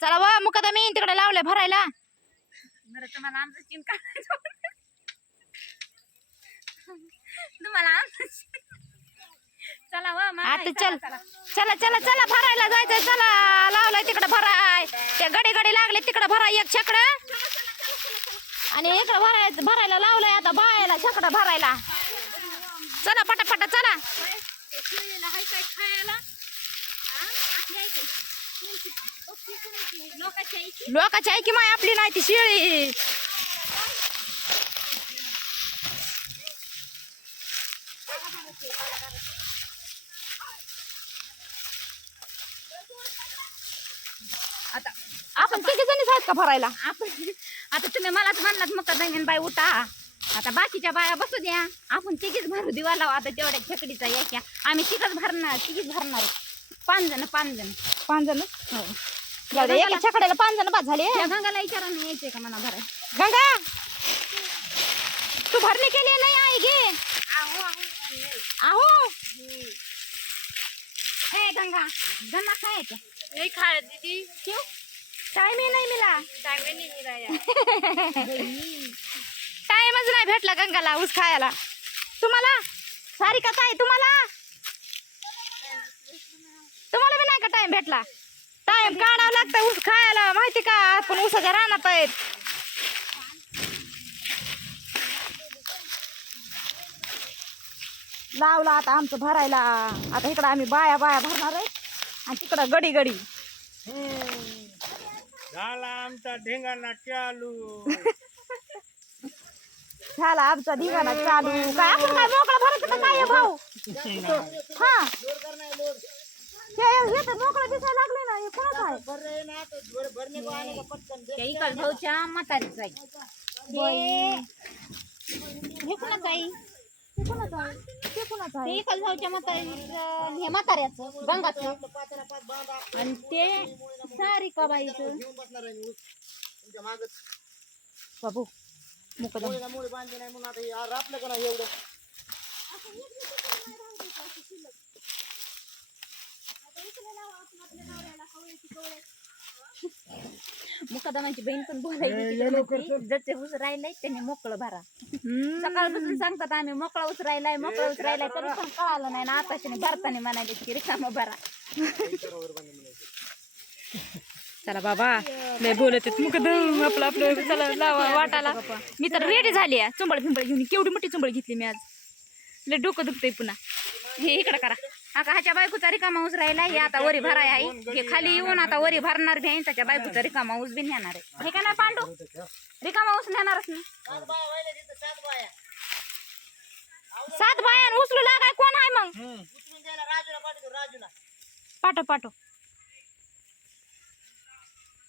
चला वा मुकादा मी तिकडे लावले भरायला. बरं तुम्हाला आमचं चिन काढायचं होतं. तुम्हाला आमचं चिन- चला वा मामा, आता चला, चल. चला. भरायला जायचं चला लावलाय तिकडे भराय. ते गडी गडी लागले तिकडे भराय एक छकड. आणि इकडे भरायचं भरायला लावलंय आता बायाला छकड भरायला. चला पटापटा चला. खायला लोकाची ऐकी माय आपली नाही ती शिळी. आता आपण किती जणीच आहेत का भरायला आपण आता तुम्ही मलाच म्हणलात मग दंगन बाई उठा. आता बाकीच्या बाया बसू द्या. आपण तिघीच भरू दिवा लावा आता तेवढ्या खेकडीचा याच्या आम्ही तिघच भरणार तिघीच भरणार. पाच जण पाच जण. पाच जण हो. जाऊ दे, एका छकड्याला पाच जण बाद झाले. त्या गंगाला विचारा ना यायचंय का मला भराय गंगा! तू भरणी केली नाही आई गे? आहो ए गंगा गंगा नहीं खा दीदी. क्यों? टाइम ही नहीं मिला. टाइम ही नहीं मिला यार. टाइमच नाही भेटला गंगाला ऊस खायला. तुम्हाला? सारिका ताई तुम्हाला तुम्हाला बी नाही का टाइम भेटला. टाइम काढावा लागतं ऊस खायला. माहिती का? आपण ऊसाच्या रानात आहेत. लावला आता आमचं भरायला. आता इकडं आम्ही बाया बाया भरणार आहे. आणि तिकडं गडी गडी. झाला आमचा ढेंगाणा चालू. झाला आमचा धिंगाणा चालू. काय आपण काय मोकळा भरायचं का काय आहे भाऊ? हा. हे हे तर मोकळं दिसायला लागले ना हे कोणाचं आहे? त्या इकड भाऊच्या म्हातारीचा आहे. हे हे कोणाचं आहे? हे कोणाचं आहे? हे कोणाचं ते आहे इकड भाऊच्या म्हातारीचं हे म्हाताऱ्याचं गंगाचं. आणि ते सारिका बाईचं. बाबू मुकदम मुकादमाची बहीण पण बोलायची जसे ऊस राहिलाय त्याने मोकळं भरा. सकाळपासून सांगतात आम्ही मोकळा ऊस राहिलाय मोकळा ऊस राहिलाय तरी पण कळालं नाही ना आताशाने भरताना म्हणाले की रिकामा भरा. चला बाबा लय बोलत मुकदम आपलं आपलं चला लावा वाटाला मी तर रेडी झाली आहे. चुंबळ फिंबळ घेऊन केवढी मोठी चुंबळ घेतली मी आज. लय डोकं दुखतंय पुन्हा. हे इकडं करा. आता ह्याच्या बायकोचा रिकामा ऊस राहिला हे आता वरी भराय आहे. हे खाली येऊन आता वरी भरणार बी आहे त्याच्या बायकोचा रिकामा ऊस बी नेणार आहे. हे का नाही पांडू? रिकामा ऊस नेणारच नाही सात बाया उचलू लागाय कोण आहे मग? पाठव पाठव.